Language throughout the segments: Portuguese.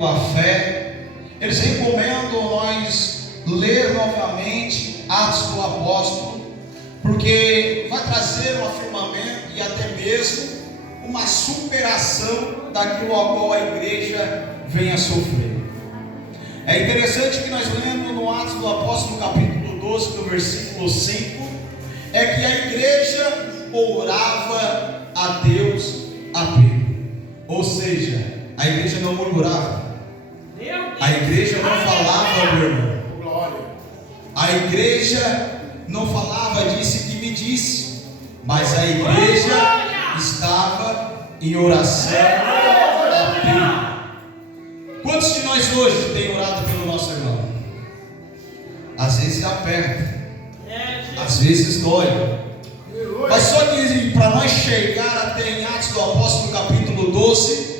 a fé, eles recomendam nós ler novamente Atos do Apóstolo, porque vai trazer um afirmamento e até mesmo uma superação daquilo a qual a igreja vem a sofrer. É interessante que nós lemos no Atos do Apóstolo, capítulo 12, do versículo 5, é que a igreja orava a Deus a Pedro. Ou seja, a igreja não murmurava, a igreja não falava, meu irmão, a igreja não falava disse que me disse, mas a igreja estava em oração a Pedro. Quantos de nós hoje tem orado pelo nosso irmão? Às vezes aperta, às vezes dói, mas só que para nós chegar até em Atos do Apóstolo capítulo 12,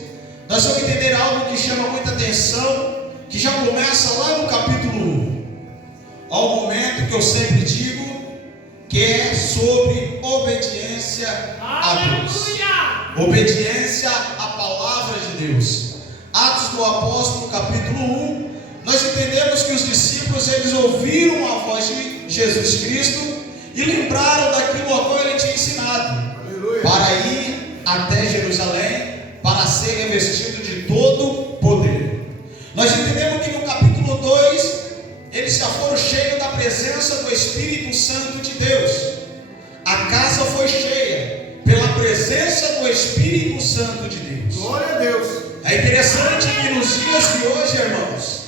nós vamos entender algo que chama muita atenção, que já começa lá no capítulo 1, ao momento que eu sempre digo, que é sobre obediência a Deus, obediência à palavra de Deus. Atos do Apóstolo capítulo 1, nós entendemos que os discípulos eles ouviram a voz de Jesus Cristo e lembraram daquilo a qual ele tinha ensinado, para ir até Jerusalém, para ser revestido de todo poder. Nós entendemos que no capítulo 2, eles já foram cheios da presença do Espírito Santo de Deus. A casa foi cheia pela presença do Espírito Santo de Deus. Glória a Deus. É interessante que nos dias de hoje, irmãos,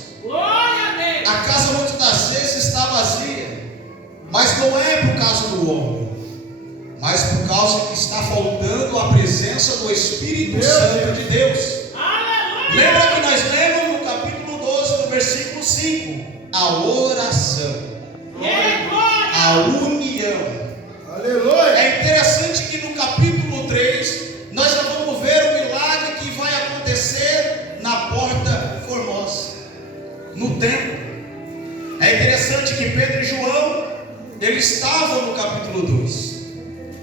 a casa muitas das vezes está vazia, mas não é por causa do homem, mas por causa que está faltando a presença do Espírito Santo de Deus. Lembra que nós lemos no capítulo 12, no versículo 5, a oração, a união. Aleluia. É interessante que no capítulo 3 nós já vamos ver o milagre que vai acontecer na Porta Formosa, no templo. É interessante que Pedro e João, eles estavam no capítulo 2,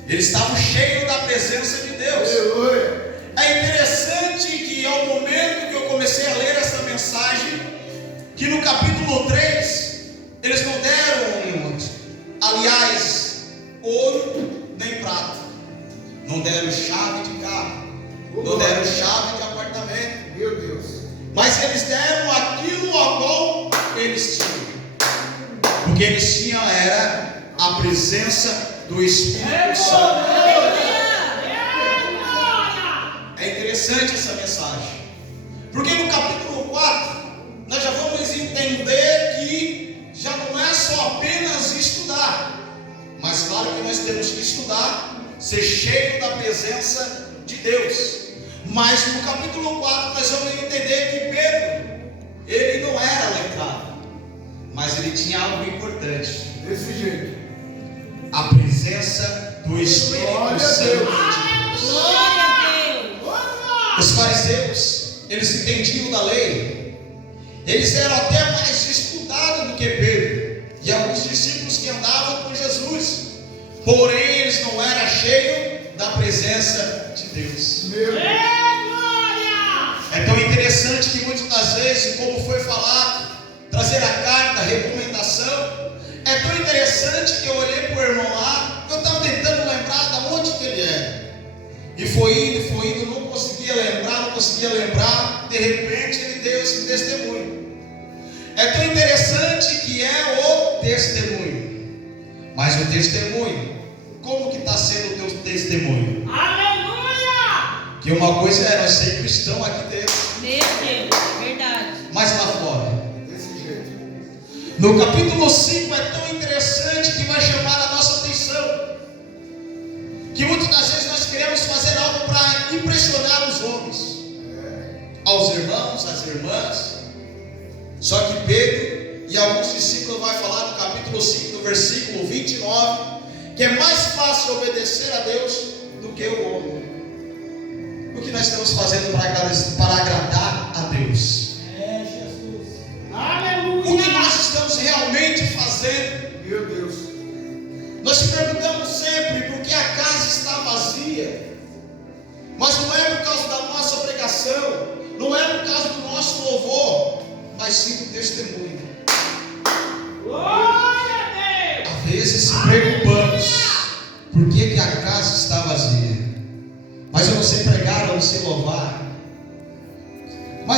eles estavam cheios da presença de Deus. Aleluia. É interessante que ao momento que eu comecei a ler essa mensagem, que no capítulo 3, eles não deram, aliás, ouro nem prata, não deram chave de carro, não deram chave de apartamento, Meu Deus. mas eles deram aquilo a qual eles tinham, porque eles tinham era a presença do Espírito Santo. É interessante essa mensagem, porque no capítulo 4 nós já vamos entender que já não é só apenas estudar, mas claro que nós temos que estudar, ser cheio da presença de Deus. Mas no capítulo 4 nós vamos entender que Pedro, ele não era letrado, mas ele tinha algo importante, Desse jeito. a presença do Espírito Santo de Deus. Os fariseus, eles entendiam da lei, eles eram até mais estudados do que Pedro e alguns discípulos que andavam com Jesus, porém eles não eram cheios da presença de Deus. É tão interessante que muitas das vezes, como foi falado, trazer a carta, a recomendação, é tão interessante que eu olhei para o irmão lá, eu estava tentando lembrar de onde que ele é, e foi indo, não conseguia lembrar, de repente ele deu esse testemunho. É tão interessante que é o testemunho, mas o testemunho, como que está sendo o teu testemunho? Aleluia! Que uma coisa é nós ser cristão aqui dentro, Meu Deus, verdade. mas lá fora. Desse jeito. No capítulo 5 é tão interessante que vai chamar a nossa atenção, que muitas das vezes nós queremos fazer algo para impressionar os homens, aos irmãos, às irmãs. Só que Pedro e alguns discípulos vai falar no capítulo 5, no versículo 29, que é mais fácil obedecer a Deus do que o homem. O que nós estamos fazendo para agradar a Deus? O que nós estamos realmente fazendo? Meu Deus. Nós te perguntamos sempre porque a casa está vazia, mas não é por causa da nossa pregação, não é por causa do nosso louvor.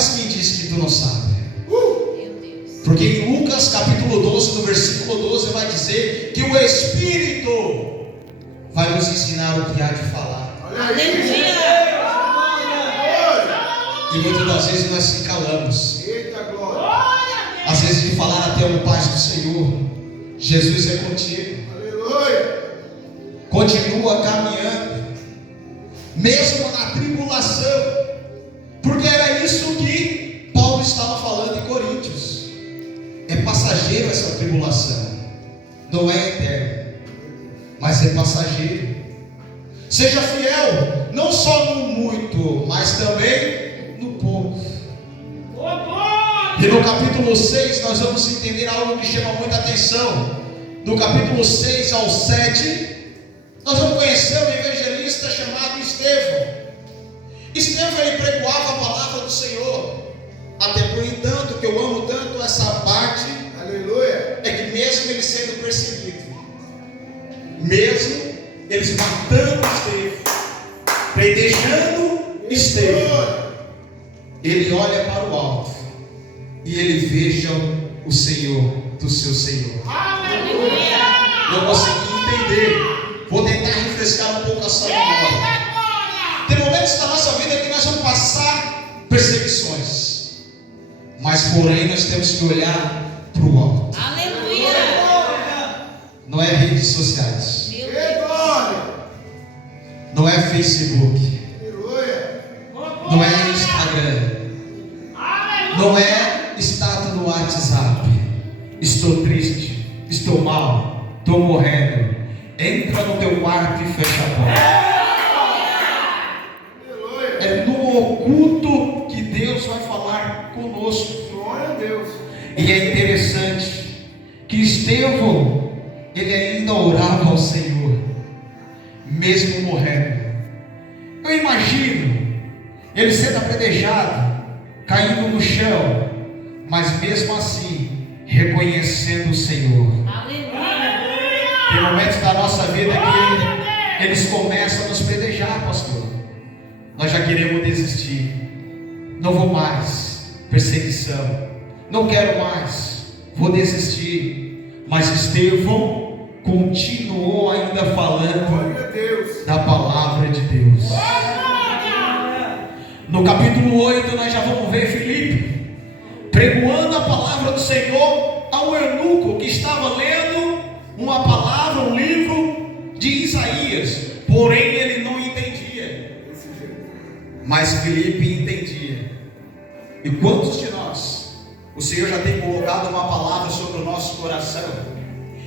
Mas quem disse que tu não sabe? Meu Deus. Porque em Lucas capítulo 12, no versículo 12, vai dizer que o Espírito vai nos ensinar o que há de falar. Aleluia. E muitas das vezes nós se calamos. Eita glória. Às vezes de falar até o paz do Senhor. Jesus é contigo. Aleluia. Continua caminhando, mesmo na tribulação, porque era isso que Paulo estava falando em Coríntios. É passageiro essa tribulação, não é eterna, mas é passageiro. Seja fiel, não só no muito, mas também no pouco. E no capítulo 6 nós vamos entender algo que chama muita atenção. Do capítulo 6 ao 7, nós vamos conhecer um evangelista chamado Estevão. Estevão, ele pregoava a palavra do Senhor. Até por entanto, que eu amo tanto essa parte, Aleluia. é que mesmo ele sendo perseguido, mesmo eles matando Estevão, predejando Estevão, ele olha para o alto e ele veja o Senhor do seu Senhor. Não consegui entender. Vou tentar refrescar um pouco a sua memória. Tem momentos da nossa vida que nós vamos passar perseguições, mas porém nós temos que olhar para o alto. Aleluia. Não é redes sociais, Meu Eita Deus. glória. não é Facebook, Aleluia. não é Instagram, não é status no WhatsApp. Estou triste, estou mal, estou morrendo. Entra no teu quarto e fecha a porta. Aleluia. É no oculto que Deus vai falar conosco. Glória a Deus. E é interessante que Estevão, ele ainda orava ao Senhor, mesmo morrendo. Eu imagino ele sendo apedrejado, caindo no chão, mas mesmo assim reconhecendo o Senhor. Aleluia. Tem momentos da nossa vida que eles começam a nos apedrejar, pastor. Nós já queremos desistir. Não vou mais. Perseguição. Não quero mais. Vou desistir. Mas Estevão continuou ainda falando Glória a Deus. da palavra de Deus. No capítulo 8 nós já vamos ver Filipe pregoando a palavra do Senhor a um eunuco que estava lendo uma palavra, um livro de Isaías, porém ele não entendia, Desse jeito. mas Filipe entendia. E quantos de nós o Senhor já tem colocado uma palavra sobre o nosso coração,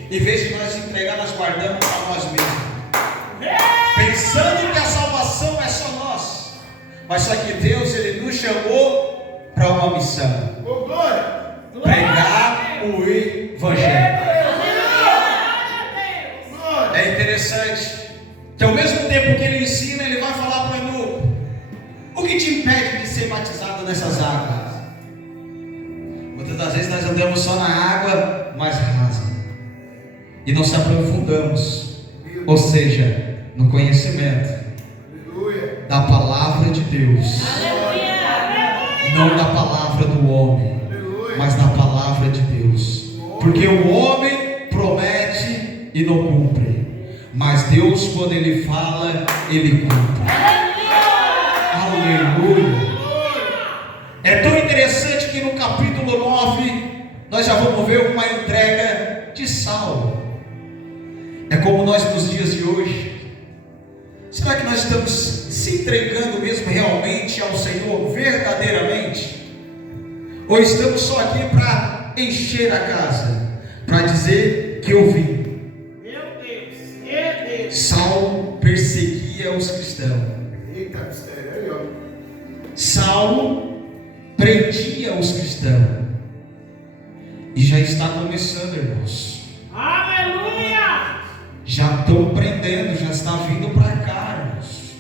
em vez de nós entregar, nós guardamos para nós mesmos, pensando que a salvação é só nossa, mas só que Deus, ele nos chamou para uma missão: Ô glória. pregar o evangelho. Glória. É interessante que ao mesmo tempo que ele ensina, ele vai falar para o eunuco: o que te impede de ser batizado nessas águas? Muitas das vezes nós andamos só na água mais rasa e não se aprofundamos, ou seja, no conhecimento Aleluia. da palavra de Deus, não da palavra do homem, Aleluia. mas da palavra de Deus. Porque o homem promete e não cumpre, mas Deus, quando ele fala, ele cumpre. Aleluia. É tão interessante que no capítulo 9 nós já vamos ver uma entrega de Saulo. É como nós nos dias de hoje. Será que nós estamos se entregando mesmo realmente ao Senhor verdadeiramente? Ou estamos só aqui para encher a casa, para dizer que eu vim? Meu Deus. Meu Deus. Saulo perseguia os cristãos. Eita mistério. Aí, ó. Saulo prendia os cristãos. E já está começando, irmãos. Aleluia. Já estão prendendo, já está vindo para cá, irmãos.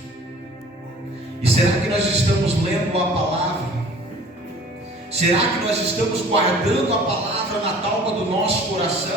E será que nós estamos lendo a palavra? Será que nós estamos guardando a palavra na tábua do nosso coração?